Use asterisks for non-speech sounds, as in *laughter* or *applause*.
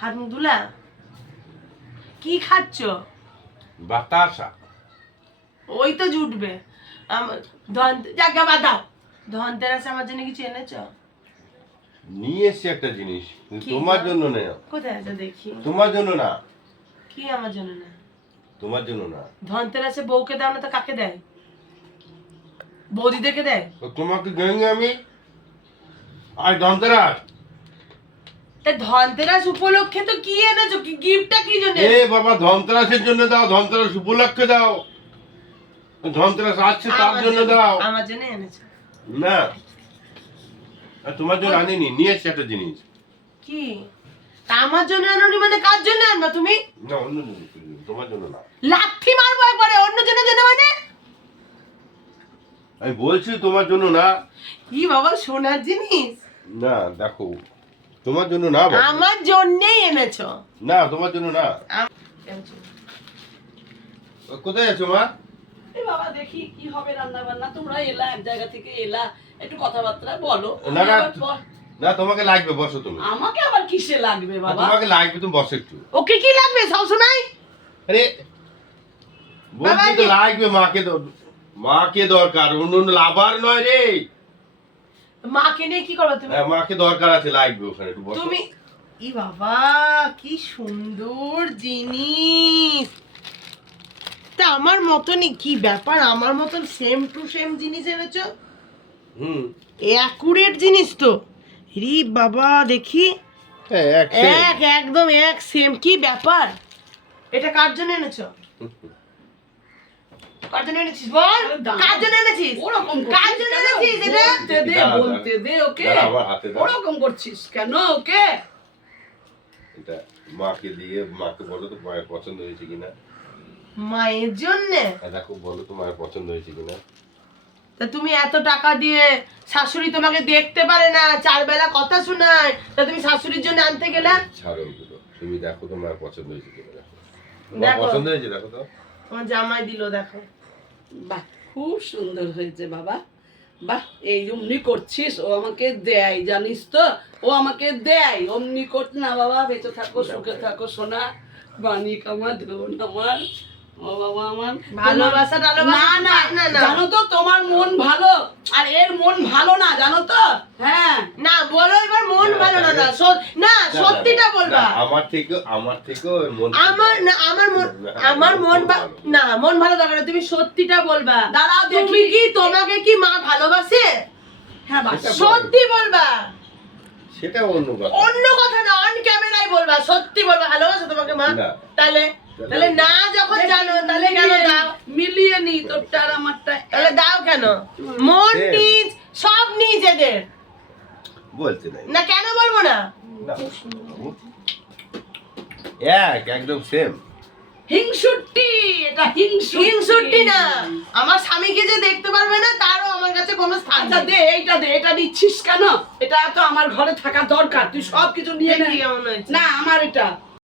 হাত মুখ ধুলা? কি খাচ্ছ? বাতাসা। ওই তো জুটবে। জায়গা বাদাও ধনতেরাসে আমার জন্য কিছু এনেছ? নিয়ে এসছি একটা জিনিস। তোমার জন্য না কোথায় আছে দেখি। তোমার জন্য না। কি আমার জন্য না? তোমার জন্য না। ধনতেরাসে বউকে দাও না তো কাকে দেয়? বৌদিদেরকে দেয়? তো তোমাকে দেঙ্গে আমি? আর ধনতেরাস। তা ধনতেরাস উপলক্ষে তো কি এনেছো? কি গিফটটা কি জন্য? এ বাবা ধনতেরাসের জন্য দাও ধনতেরাস উপলক্ষে দাও। ধনতেরাস আসছে তার জন্য দাও। আমার জন্য এনেছো। না। তোমার জন্য আনিনি নিয়ে এসছি একটা জিনিস। কি? আমার জন্য আনোনি মানে কার জন্য আনবা তুমি? না অন্য জিনিস তোমার জন্য না। লাথি মারবো একবারে অন্য জনের জন্য মানে? আমি বলছি তোমার জন্য না। কি বাবা সোনার জিনিস? না দেখো তোমার জন্য না আমার জন্যই এনেছো। না তোমার জন্য না। কোথায় আছো মা? এই বাবা দেখি কি হবে রান্না বান্না তোমরা এলা এক জায়গা থেকে এলা। একটু কথাবার্তা বলো। না না না তোমাকে লাগবে বসো তুমি। আমাকে আবার কিসে লাগবে বাবা? তোমাকে লাগবে তুমি বসো একটু। ওকে কি লাগবে? সবসময় আরে বলছি তো লাগবে মাকে দ- মাকে দরকার। অন্য অন্য আবার নয় রে। মাকে নিয়ে কি করবে তুমি? হ্যাঁ, মাকে দরকার আছে লাগবে ওখানে একটু বসো। তুমি ই বাবা কি সুন্দর জিনিস। তা আমার মতনই কি ব্যাপার? আমার মতন সেম টু সেম জিনিস এনেছো? হুম। অ্যাকুরেট জিনিস তো। রি বাবা দেখি। হ্যাঁ এক একদম এক সেম কি ব্যাপার? এটা কার জন্য এনেছো? *laughs* কার জন্য এনেছিস বল? কার জন্য এনেছিস? ওরকম কার জন্য এনেছিস এটা? বলতে দে বলতে দে ওকে? দাঁড়া, আমার হাতে দাও। ওরকম করছিস কেন ওকে? এটা মাকে দিয়ে মাকে বলো তো মায়ের পছন্দ হয়েছে কিনা। মায়ের জন্যে? হ্যাঁ, দেখো বলো তো মায়ের পছন্দ হয়েছে কিনা। তা তুমি এত টাকা দিয়ে শাশুড়ি তোমাকে দেখতে পারে না চার বেলা কথা শোনায় তা তুমি শাশুড়ির জন্য আনতে গেলে? ছাড়ো ওগুলো। তুমি দেখো তো মায়ের পছন্দ হয়েছে কিনা দেখো। দেখো। পছন্দ হয়েছে দেখো তো। তোমার জামাই দিল দেখো। বাহ খুব সুন্দর হয়েছে বাবা। বাহ এই অমনি করছিস ও আমাকে দেয় জানিস তো? ও আমাকে দেয় অমনি কর না বাবা বেঁচে থাকো সুখে থাকো সোনা। বাণী আমার ধন আমার ও বাবা আমার। ভালোবাসা টালোবাসা না না না না জানো তো তোমার মন ভালো আর এর মন ভালো না জানো তো হ্যাঁ না বলো এবার মন ভালো না না সত- না সত্যিটা বলবা না, আমার থেকে আমার থেকেও মন আমার না আমার মন আমার মন না মন ভালো না, তুমি সত্যিটা বলবা। দাঁড়াও তুমি কি তোমাকে কি মা ভালোবাসে? হ্যাঁ সত্যি বলবা। সেটা অন্য কথা। অন্য কথা না অন ক্যামেরায় বলবা সত্যি বলবা ভালোবাসে তোমাকে মা। তাহলে তাহলে না যখন জানো তাহলে কেন দাও? মিলিয়ে নি তোরটা আর আমারটা তাহলে দাও কেন? বলতে নাই। না কেন বলব না। এক একদম সেম হিংসুট্টি এটা হিংসুটি হিংসুট্টি না। আমার স্বামীকে যে দেখতে পারবে না তারও আমার কাছে কোনো স্থান আচ্ছা দে এইটা দে এটা দিচ্ছিস কেন? এটা তো আমার ঘরে থাকা দরকার তুই সব কিছু নিয়ে নে। না আমার এটা।